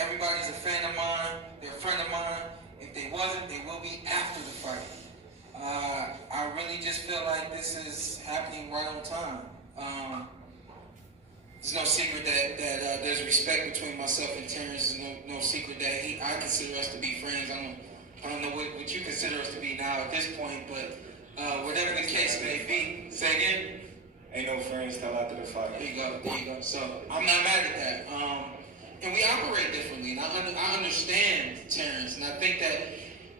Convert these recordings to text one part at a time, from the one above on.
Everybody's a fan of mine. They're a friend of mine. If they wasn't, they will be after the fight. I really just feel like this is happening right on time. It's no secret that there's respect between myself and Terence. It's no secret that I consider us to be friends. I don't know what you consider us to be now at this point, but whatever the case may be. Say again? Ain't no friends till after the fight. There you go. So I'm not mad at that. And we operate differently. And I understand Terence, and I think that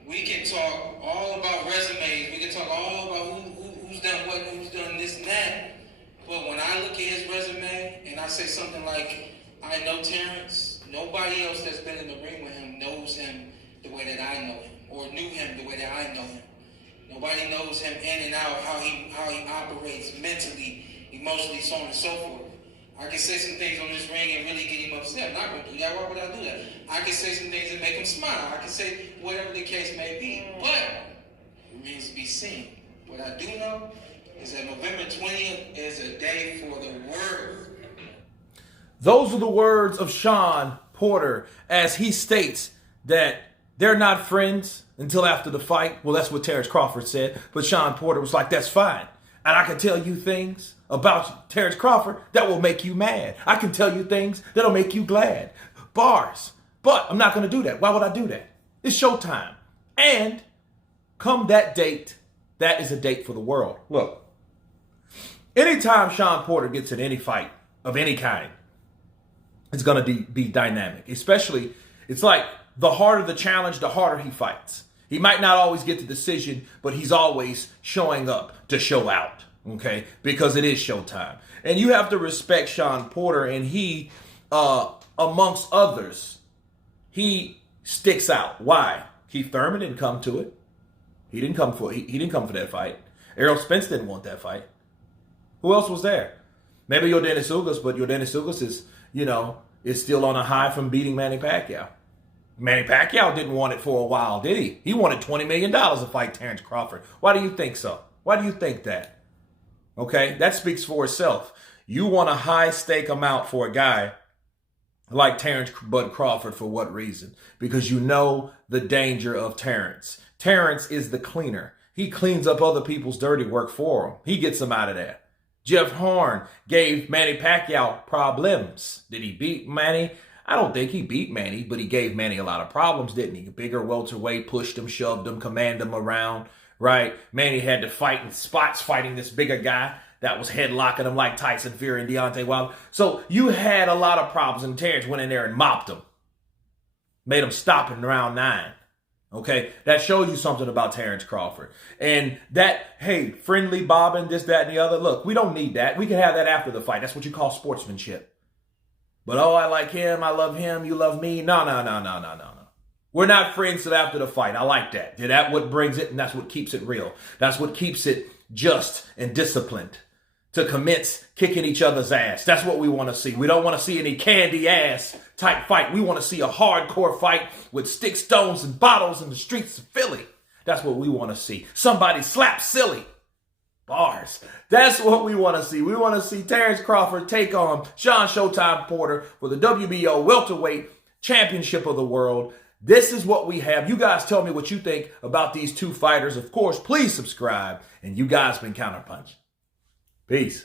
we can talk all about resumes. We can talk all about who's done what, who's done this and that. But when I look at his resume and I say something like, I know Terence, nobody else that's been in the ring with him knows him the way that I know him, or knew him the way that I know him. Nobody knows him in and out, how he operates mentally, emotionally, so on and so forth. I can say some things on this ring and really get him upset. I'm not going to do that. Why would I do that? I can say some things that make him smile. I can say whatever the case may be. But it remains to be seen. What I do know is that November 20th is a day for the word. Those are the words of Shawn Porter as he states that they're not friends until after the fight. Well, that's what Terence Crawford said. But Shawn Porter was like, that's fine. And I can tell you things about Terence Crawford that will make you mad. I can tell you things that'll make you glad. Bars. But I'm not going to do that. Why would I do that? It's showtime. And come that date, that is a date for the world. Look, anytime Shawn Porter gets in any fight of any kind, it's going to be dynamic. Especially, it's like the harder the challenge, the harder he fights. He might not always get the decision, but he's always showing up to show out, okay? Because it is showtime. And you have to respect Shawn Porter, and he, amongst others, he sticks out. Why? Keith Thurman didn't come to it. He didn't come for that fight. Errol Spence didn't want that fight. Who else was there? Maybe Yordenis Ugas, but Yordenis Ugas is still on a high from beating Manny Pacquiao. Manny Pacquiao didn't want it for a while, did he? He wanted $20 million to fight Terence Crawford. Why do you think so? Why do you think that? Okay, that speaks for itself. You want a high stake amount for a guy like Terence Bud Crawford for what reason? Because you know the danger of Terence. Terence is the cleaner. He cleans up other people's dirty work for him. He gets them out of there. Jeff Horn gave Manny Pacquiao problems. Did he beat Manny? I don't think he beat Manny, but he gave Manny a lot of problems, didn't he? A bigger welterweight, pushed him, shoved him, commanded him around, right? Manny had to fight in spots fighting this bigger guy that was headlocking him like Tyson Fury and Deontay Wilder. So you had a lot of problems, and Terence went in there and mopped him. Made him stop in round 9. Okay? That shows you something about Terence Crawford. And that, hey, friendly bobbing, this, that, and the other. Look, we don't need that. We can have that after the fight. That's what you call sportsmanship. But, oh, I like him, I love him, you love me. No. We're not friends till after the fight. I like that. That's what brings it, and that's what keeps it real. That's what keeps it just and disciplined. To commence kicking each other's ass. That's what we want to see. We don't want to see any candy ass type fight. We want to see a hardcore fight with sticks, stones, and bottles in the streets of Philly. That's what we want to see. Somebody slap silly. Bars. That's what we want to see. We want to see Terence Crawford take on Shawn Showtime Porter for the WBO welterweight championship of the world. This is what we have. You guys tell me what you think about these two fighters. Of course, please subscribe. And you guys been Counterpunch. Peace.